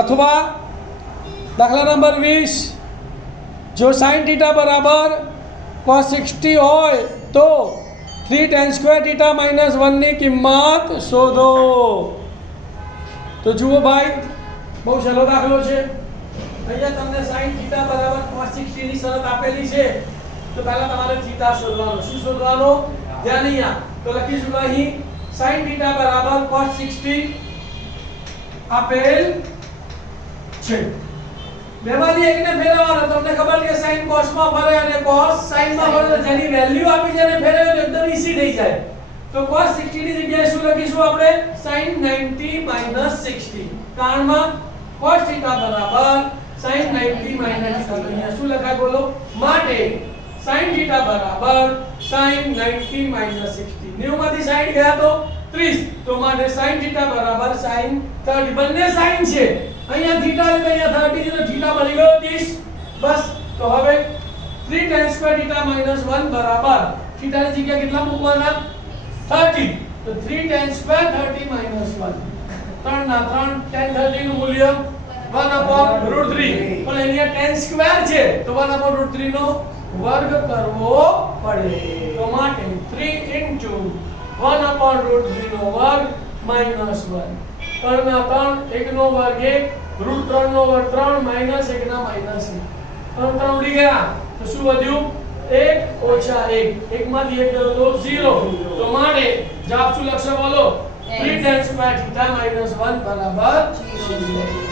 अथवा दाखला नंबर 20 जो sin थीटा बराबर cos 60 होय तो 3 tan स्क्वायर थीटा माइनस 1 ની કિંમત શોધો। તો જુઓ ભાઈ બહુ સહેલો દાખલો છે। અહીંયા તમને sin થીટા બરાબર cos 60 ની શરત આપેલી છે તો પહેલા તમારે થીટા શોધવાનો। શું શોધવાનો? ધ્યાન અહીંયા તો લખીશું અહીં sin થીટા બરાબર cos 60 આપેલ છે। બેમાંથી એકને ફેરવવાનો। તમને ખબર કે sin cos માં ફરે અને cos sin માં ફરે તો જેની વેલ્યુ આપી છે એને ફેરવે તો એકદમ ઈઝી થઈ જાય। તો cos 60 ની જગ્યાએ શું લખીશું આપણે? sin 90 60 કારણમાં cos થીટા બરાબર sin 90 60 અહીંયા શું લખાય બોલો? માટે sin થીટા બરાબર sin 90 60 90 માંથી 60 ગયા તો 30 તો માટે sin થીટા બરાબર sin 30 બંને sin છે। અહીંયા થીટા એટલે અહીંયા 30 છે તો થીટા બની ગયો 30 બસ। તો હવે 3 tan સ્ક્વેર થીટા માઈનસ 1 બરાબર થીટા ની જગ્યાએ કેટલા મૂકવાના? 30 તો 3 tan સ્ક્વેર 30 માઈનસ 1 3 ના 3 tan 30 નું મૂલ્ય 1/√3 પણ અહીંયા tan સ્ક્વેર છે તો 1/√3 નો વર્ગ કરવો પડે। તો માટે 3 into 1/√3 નો વર્ગ માઈનસ 1 3 ના 3 1 નો વર્ગ 1 √3 નો વર્ગ 3 માઈનસ 1 ના માઈનસ 1 3 ઉડી ગયા તો શું વધ્યું? 1 ઓછા 1 1 માંથી 1 ગયો તો 0 તો માટે જવાબ શું લખશો બોલો? 3 tan સ્ક્વેર થીટા માઈનસ 1 બરાબર 0।